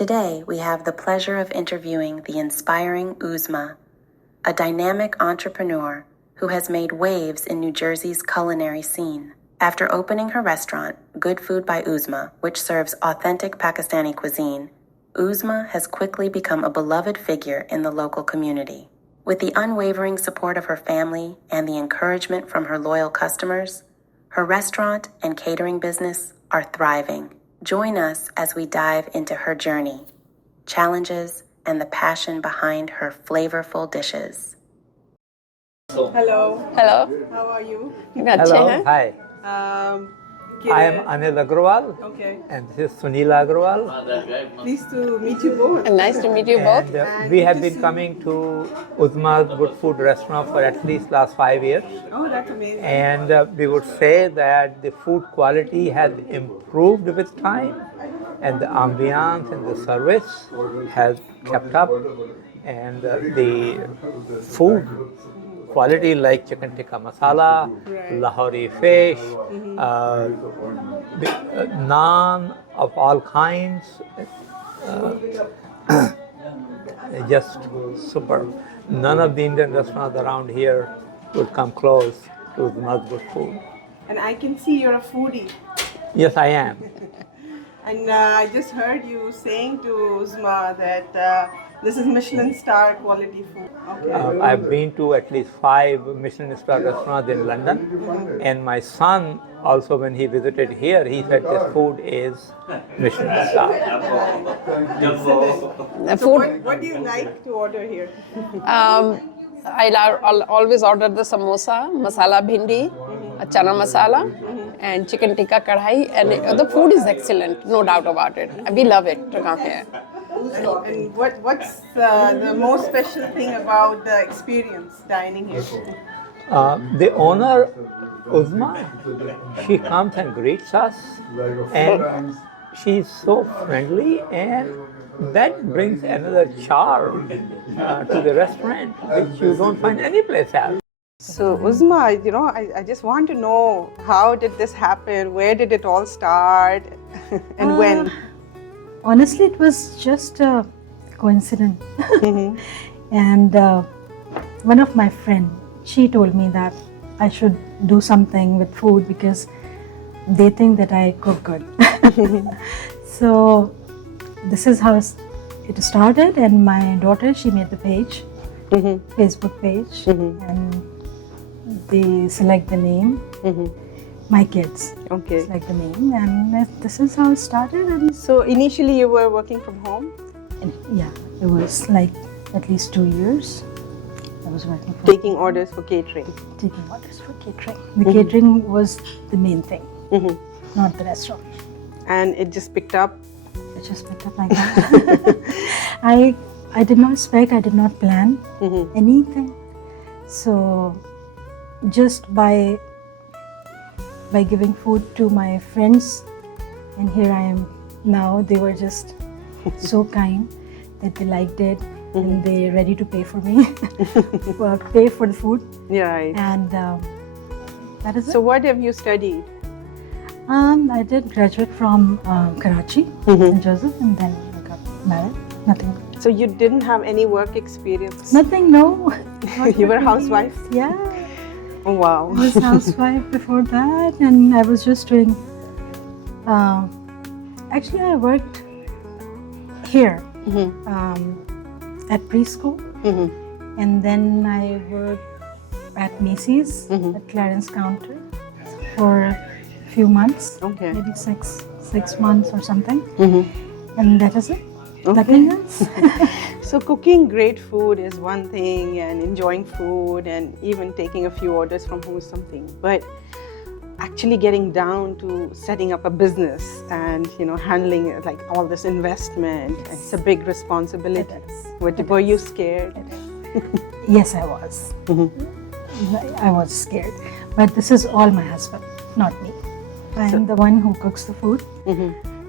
Today, we have the pleasure of interviewing the inspiring Uzma, a dynamic entrepreneur who has made waves in New Jersey's culinary scene. After opening her restaurant, Good Food by Uzma, which serves authentic Pakistani cuisine, Uzma has quickly become a beloved figure in the local community. With the unwavering support of her family and the encouragement from her loyal customers, her restaurant and catering business are thriving. Join us as we dive into her journey, challenges, and the passion behind her flavorful dishes. Hello. Hello. How are you? Hello, hi. I am Anil Agrawal, Okay. and this is Sunil Agrawal. Pleased to meet you both. And nice to meet you both. And we have been coming to Uzma's Good Food restaurant for at least last 5 years. Oh, that's amazing. And we would say that the food quality has improved with time, and the ambiance and the service has kept up, and the food quality like chicken tikka masala, Lahori fish, naan of all kinds, just superb. None of the Indian restaurants around here would come close to Uzma's Good Food. And I can see you're a foodie. Yes, I am. And I just heard you saying to Uzma that this is Michelin star quality food. Okay. I've been to at least 5 Michelin star restaurants in London, and my son also, when he visited here, he said this food is Michelin star. So what do you like to order here? I'll always order the samosa, masala bhindi, chana masala, and chicken tikka kadhai. And the food is excellent, no doubt about it. We love it to come here. And what's the most special thing about the experience dining here? The owner, Uzma, she comes and greets us, and she's so friendly, and that brings another charm to the restaurant, which you don't find any place else. So Uzma, I just want to know, how did this happen? Where did it all start? And when? Honestly, it was just a coincidence. And one of my friends, she told me that I should do something with food because they think that I cook good. So this is how it started, and my daughter, she made the page, Facebook page, and they select the name. My kids select the name, and this is how it started. And So initially you were working from home? yeah, it was like at least 2 years. I was working for Taking orders for catering? taking orders for catering. The catering was the main thing, not the restaurant. And it just picked up? It just picked up like that. I did not expect, I did not plan anything. So just by giving food to my friends, and here I am now, they were just so kind that they liked it, and they're ready to pay for me, pay for the food. Yeah, right. And that is it. So what have you studied? I did graduate from Karachi, St. Joseph, and then I got married. Nothing. So you didn't have any work experience? Nothing, no. You were a housewife? Yeah. Oh, wow. I was a housewife before that, and I was just doing. Actually, I worked here at preschool, and then I worked at Macy's at Clarence Counter for a few months, Okay. maybe six months or something, and that is it. Nothing else. So cooking great food is one thing, and enjoying food and even taking a few orders from home is something. But actually getting down to setting up a business and handling like all this investment, it's a big responsibility. Were you scared? Yes, I was. I was scared. But this is all my husband, not me. I'm the one who cooks the food.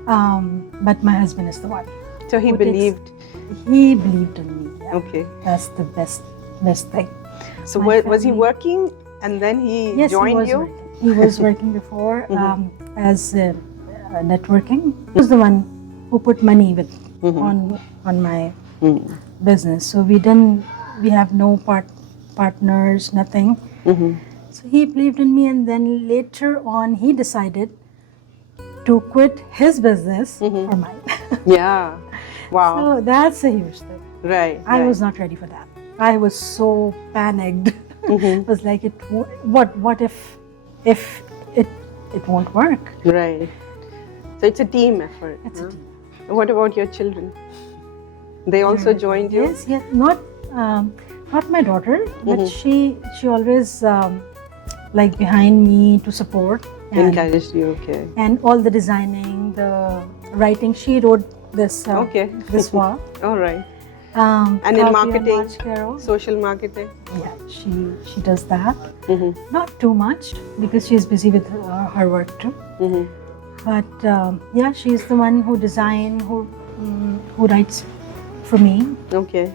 But my husband is the one. So he believed? He believed in me. Yeah. Okay. That's the best thing. So My was he family- working and then he Yes, joined he was you? working. He was working before as networking. He was the one who put money with on my business. So we have no partners, nothing. So he believed in me, and then later on he decided to quit his business for mine. Yeah. Wow. So that's a huge thing. Right. I was not ready for that. I was so panicked. It was like, what if it won't work? Right. So it's a team effort. It's a team. What about your children? They also joined you? Yes, not my daughter, but she always like behind me to support and Encouraged you, okay. and all the designing, the writing. She wrote this this wall. All right. And in marketing, social marketing? Yeah, she does that. Not too much because she's busy with her work too. But yeah, she's the one who designs, who writes for me. Okay.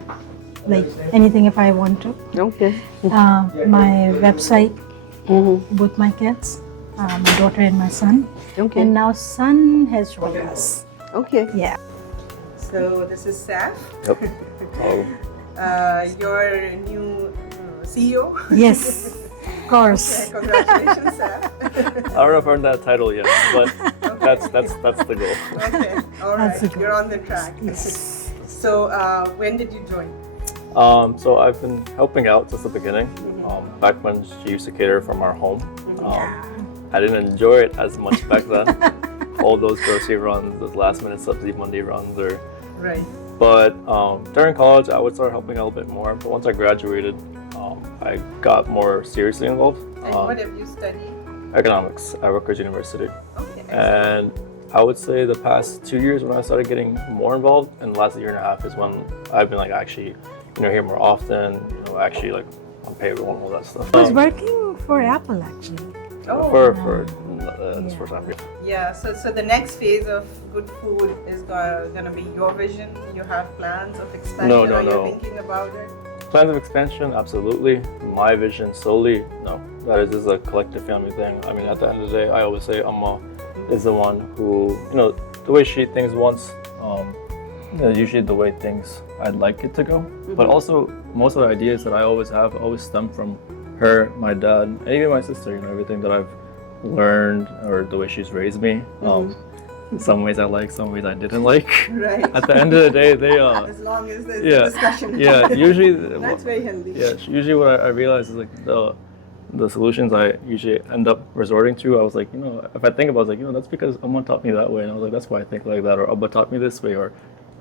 Like anything if I want to. Okay. My website, both my kids, my daughter and my son. Okay. And now son has joined us. Okay. Yeah. So this is Saf. Yep. Your new CEO. Yes, of course. Congratulations, Saf. I don't know if I earned that title yet, but that's the goal. Okay. All That's right. the You're on the track. So when did you join? So I've been helping out since the beginning. Back when she used to cater from our home. I didn't enjoy it as much back then. All those grocery runs, those last minute Subsidy Monday runs, Right. But during college, I would start helping out a bit more. But once I graduated, I got more seriously involved. And what have you studied? Economics at Rutgers University. Okay. And I would say the past 2 years when I started getting more involved, and the last year and a half is when I've been like actually, here more often, actually like on payroll and all that stuff. I was working for Apple actually. Oh. For this first time. Yeah, so the next phase of good food is gonna be your vision. You have plans of expansion. No. Are you thinking about it? Plans of expansion, absolutely. My vision solely, no. That is a collective family thing. I mean, at the end of the day, I always say Amma is the one who, the way she thinks once, usually the way things I'd like it to go. But also, most of the ideas that I always have always stem from her, my dad, and even my sister. Everything that I've learned or the way she's raised me. Some ways I like, some ways I didn't like. Right. At the end of the day, they As long as there's a discussion. Yeah, usually That's very healthy. Yeah, usually what I realize is like the solutions I usually end up resorting to. I was like, if I think about it, that's because Amma taught me that way, and I was like, that's why I think like that, or Abba taught me this way, or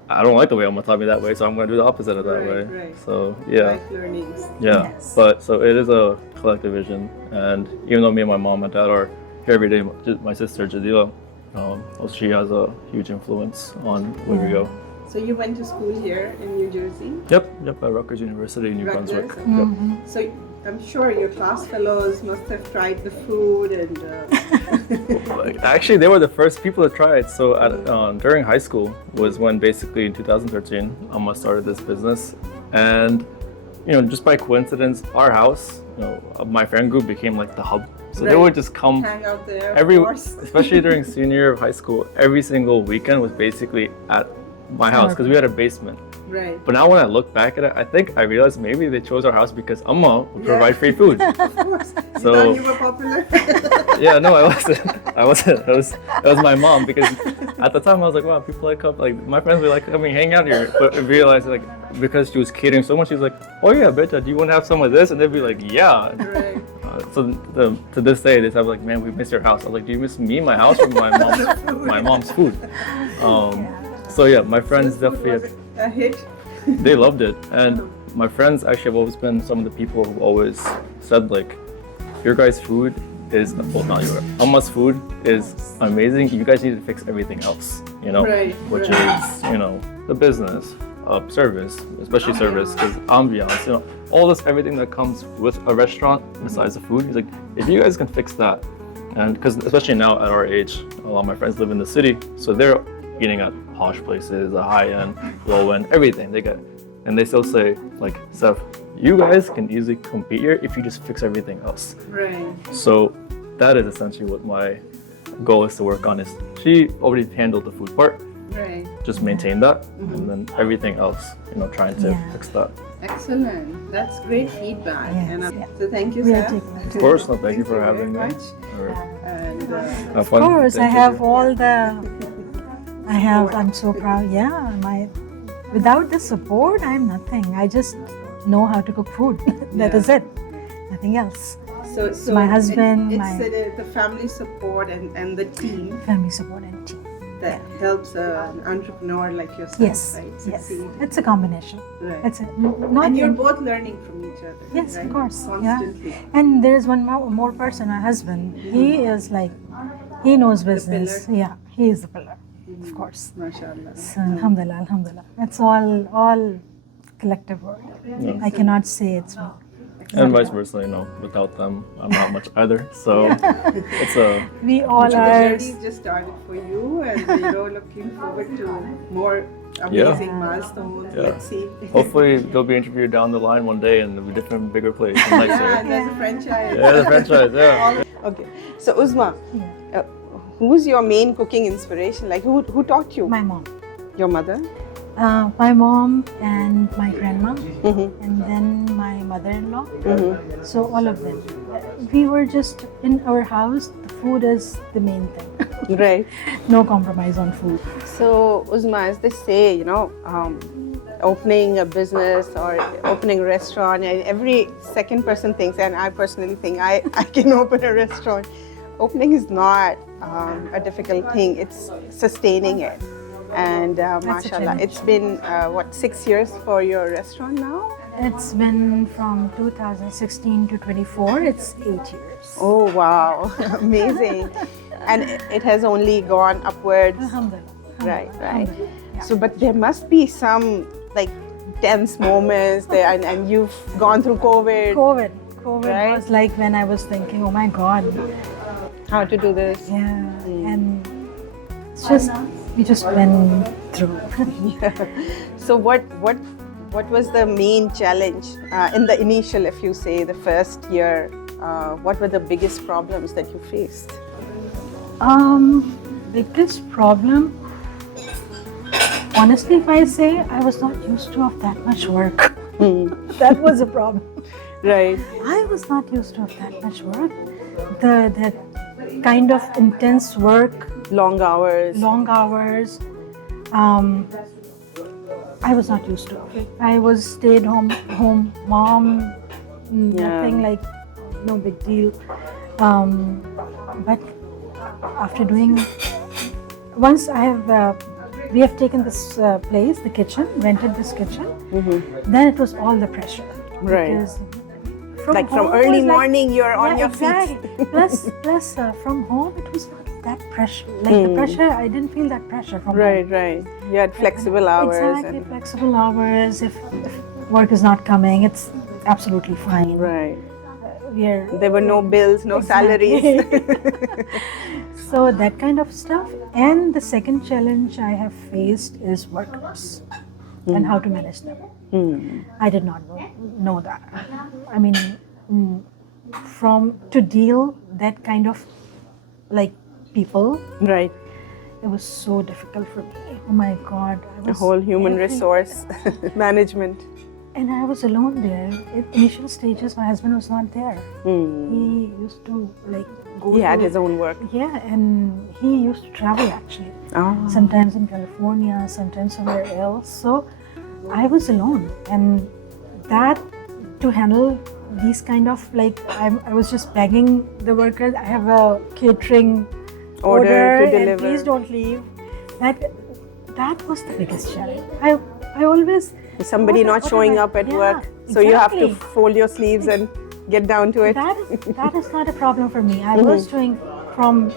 I don't like the way Amma taught me that way, so I'm going to do the opposite of that way. Right. So yeah. Life learnings. Yeah, Yes. but so it is a collective vision, and even though me and my mom and dad are here every day, my sister Jadila, she has a huge influence on where we go. So you went to school here in New Jersey? Yep, at Rutgers University in New Brunswick. Rutgers? So I'm sure your class fellows must have tried the food and. Actually, they were the first people to try it. So during high school was when basically in 2013, Amma started this business, and just by coincidence, our house, my friend group became like the hub. So they would just come hang out there, especially during senior year of high school, every single weekend was basically at my house because we had a basement. Right. But now when I look back at it, I think I realized maybe they chose our house because Amma would provide free food. Of course. You So thought you were popular? yeah, no, I wasn't. It was my mom, because at the time I was like, wow, people like come, like my friends were like, hang out here. But I realized like because she was catering so much, she was like, oh yeah, beta, do you want to have some of this? And they'd be like, yeah. Right. So to this day, they have like, man, we miss your house. I was like, do you miss me, my house, or my mom's food? So yeah, my friends definitely. A hit. They loved it, and my friends actually have always been some of the people who always said like, your guys' food is, well, not your, Amma's food is amazing. You guys need to fix everything else, which is, the business, service, especially service, because ambiance, all this, everything that comes with a restaurant besides the food. He's like, if you guys can fix that, and because especially now at our age, a lot of my friends live in the city, so they're eating at posh places, a high-end, low-end, everything they get, and they still say like, Seth, you guys can easily compete here if you just fix everything else. Right. So that is essentially what my goal is to work on. Is she already handled the food part? Right. just maintain that, and then everything else, trying to Yeah. fix that. Excellent. That's great feedback. Yes, And yeah. so thank you, We are sir. taking it. Of course, no, thank you for very having me. much. Or, And have Of fun. course, I Thank you. have all I'm so proud. Yeah, without the support, I'm nothing. I just know how to cook food. That Yeah. is it. Nothing else. so My husband, it's the family support and the team Family support and team. that helps an entrepreneur like yourself, Yes, right? yes. Succeed. It's a combination. Right. It's not And you're in- both learning from each other. Yes, right? of course. Constantly. Yeah. And there's one more person, my husband. He is like, he knows business. Yeah, he is the pillar, of course. MashaAllah. So, alhamdulillah, alhamdulillah. It's all collective work. I cannot say it's me. And vice versa, without them, I'm not much either. So it's a We all The are. journey just started for you, and looking forward to more amazing milestones. Yeah. Let's see. hopefully they'll be interviewed down the line one day in a different, bigger place. Yeah, Nicer. and there's a franchise. Yeah, the franchise. Yeah. Okay, so Uzma, who's your main cooking inspiration? Like who taught you? My mom. Your mother? My mom and my grandma, Mm-hmm. and then my mother-in-law. So all of them. We were just in our house. The food is the main thing. Right. No compromise on food. So Uzma, as they say, opening a business or opening a restaurant, and every second person thinks, and I personally think I can open a restaurant. Opening is not a difficult thing. It's sustaining it. And a mashallah, challenge. it's been 6 years for your restaurant now? It's been from 2016 to 24. It's 8 years. Oh wow, amazing. And it has only gone upwards. Alhamdulillah. Right. Alhamdulillah. Yeah. So, but there must be some like tense moments there, and you've gone through COVID. COVID Right. was like when I was thinking, oh my God, How to do this? yeah, and it's just we just went through. So, what was the main challenge in the initial, if you say the first year? What were the biggest problems that you faced? Biggest problem, honestly, if I say, I was not used to of that much work. That was a problem. Right. I was not used to of that much work. That kind of intense work, Long hours. long hours. I was not used to it. I was stayed-home mom, nothing like, no big deal. But after doing, once we have taken this place, the kitchen, rented this kitchen, then it was all the pressure. Right. Because Like from home early was like- morning, you're on yeah, your exactly. feet. plus from home, it was not that pressure. Like the pressure, I didn't feel that pressure from home. Right. You had flexible hours. Exactly, flexible hours. If work is not coming, it's absolutely fine. Right. There were no bills, no salaries. So that kind of stuff. And the second challenge I have faced is workers and how to manage them. I did not know that. I mean, to deal that kind of like people, Right. it was so difficult for me. Oh my God. The whole human resource management. And I was alone there. In initial stages, my husband was not there. He used to like go. He had to- his own work. Yeah, and he used to travel actually. Oh. Sometimes in California, sometimes somewhere else. So I was alone, and that to handle these kind of like I was just begging the workers. I have a catering Order to and deliver. please don't leave. That was the biggest challenge. I always Somebody what- not what showing am I- up at yeah, work, so you have to exactly. fold your sleeves and get down to it. that is not a problem for me. I was doing from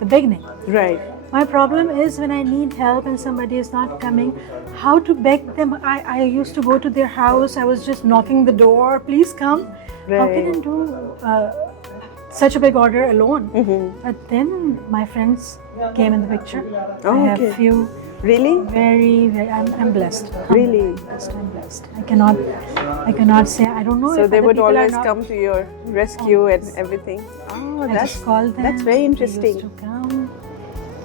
the beginning. Right. My problem is when I need help and somebody is not coming, how to beg them. I used to go to their house. I was just knocking the door. Please come. How can I Right. do such a big order alone? But then my friends came in the picture. Oh, I have okay. few. Really? Very. I'm blessed. Really? I'm blessed. I cannot say. I don't know. So if they other would people are always not- come to your rescue and everything. Oh, I that's just called them. that's very They interesting. used to come.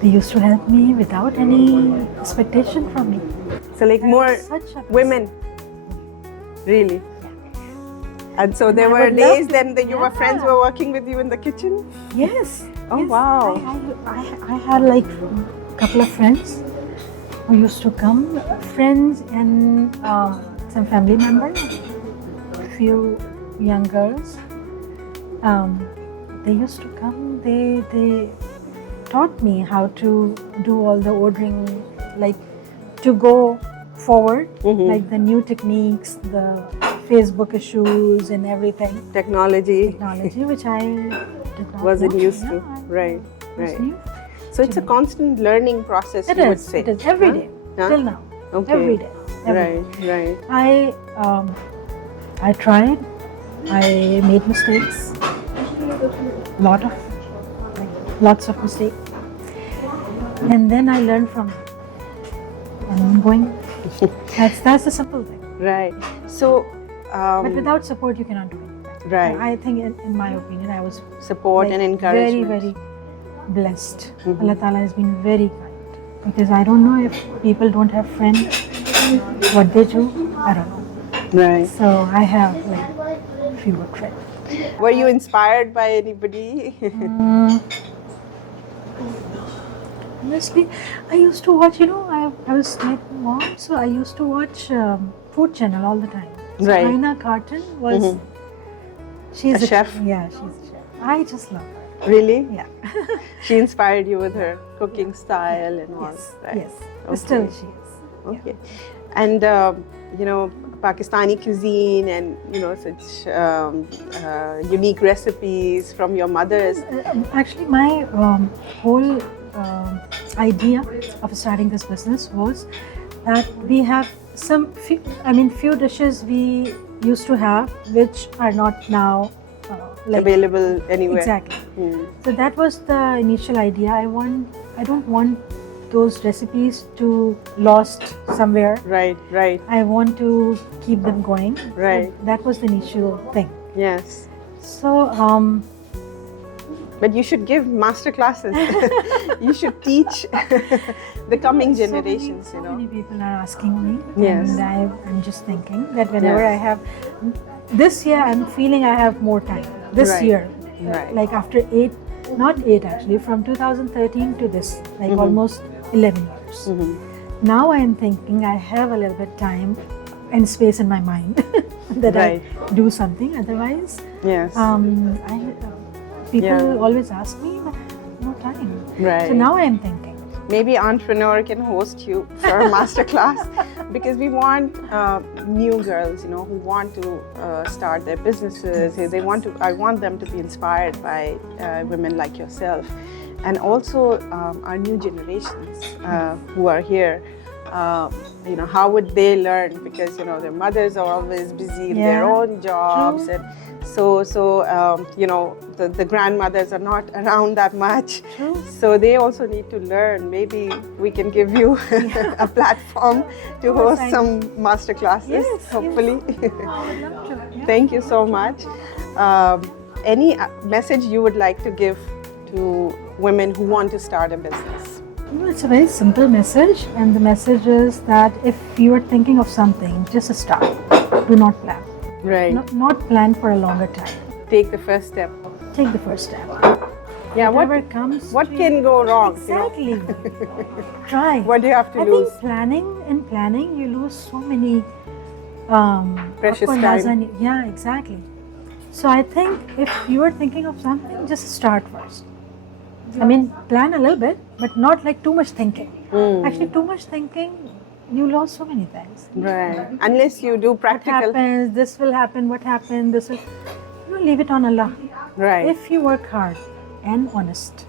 they used to help me without any expectation from me. So like more Such a women, really. And so there I were would love days to- then that your friends Yeah. were working with you in the kitchen? Yes. Oh, yes. wow. I had like a couple of friends who used to come, friends and some family members, few young girls. They used to come. They taught me how to do all the ordering, like to go forward, like the new techniques, the Facebook issues and everything. Technology Technology, which I did not wasn't know. used to. Yeah, I Right, was right. new. So it's a constant learning process, It you would is. say. It is every day Huh? till now. Okay. Every day. Every day. Right. I tried. I made mistakes. Lots of mistakes. And then I learned from it. And I'm going. That's the simple thing. Right. So, But without support, you cannot do anything. Right. I think, in my opinion, I was support like, and encouragement. very, very blessed. Allah Ta'ala has been very kind. Because I don't know if people don't have friends, what they do, I don't know. Right. So I have like few good friends. Were you inspired by anybody? Honestly, I used to watch, I was like mom, so I used to watch Food Channel all the time. So Right. Aina Carton was, she's A chef? Yeah, she's a chef. I just love her. Really? Yeah. She inspired you with her cooking style and all, Yes, right? yes. Okay. Still she is. Okay. And Pakistani cuisine and such unique recipes from your mothers. Actually, my whole idea of starting this business was that we have few dishes we used to have which are not now Available anywhere. Exactly. Hmm. So that was the initial idea. I don't want those recipes to lost somewhere. Right, right. I want to keep them going. Right. So that was the initial thing. Yes. So But you should give master classes. You should teach the coming generations, so many people are asking me. Yes. And I'm just thinking that whenever Yes. I have, this year I'm feeling I have more time. This Right. year, Right. like after not 8 actually, from 2013 to this, like almost 11 years. Now I am thinking I have a little bit time and space in my mind that Right. I do something. Otherwise, Yes. people always ask me, but no time. Right. So now I am thinking. Maybe Auntpreneur can host you for a master class because we want new girls, who want to start their businesses. I want them to be inspired by women like yourself, and also our new generations who are here. How would they learn? Because their mothers are always busy in their Yeah. own jobs, True. and the grandmothers are not around that much. True. So they also need to learn. Maybe we can give you a platform to host I- some master classes, Yes, hopefully. I would love to. Yeah. Thank you so much. Any message you would like to give to women who want to start a business? It's a very simple message, and the message is that if you are thinking of something, just start. Do not plan. Right. Not plan for a longer time. Take the first step. Take the first step. Yeah. Whatever comes. What to can you- go wrong? Exactly. Try. What do you have to I lose? think in planning, you lose so many Precious आपको time. अंदाजा नहीं- Yeah, exactly. So I think if you are thinking of something, just start first. I mean, plan a little bit, but not like too much thinking. Actually, too much thinking, you lose so many things. Right. Unless you do What practical. happens? This will happen. What happened? This will. Leave it on Allah. Right. If you work hard and honest,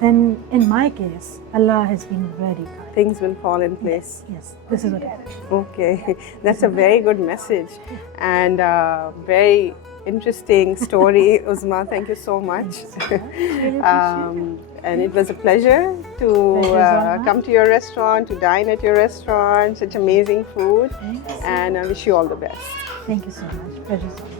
then in my case, Allah has been very kind. Things will fall in place. Yes, this is what I think. Okay, that's a very good message and very interesting story, Uzma. Thank you so much. And it was a pleasure to come to your restaurant, to dine at your restaurant. Such amazing food, and I wish you all the best. Thank you so much. Pleasure so much.